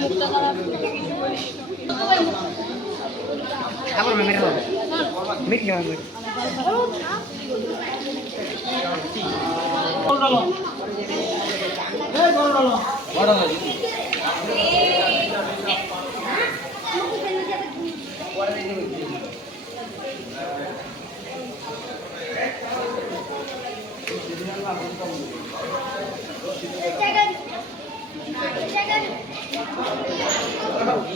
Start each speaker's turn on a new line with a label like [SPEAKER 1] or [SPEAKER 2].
[SPEAKER 1] মুক্ত করা। কিছু বলি আবার মেরে হবে মিট কে হবে
[SPEAKER 2] Thank you.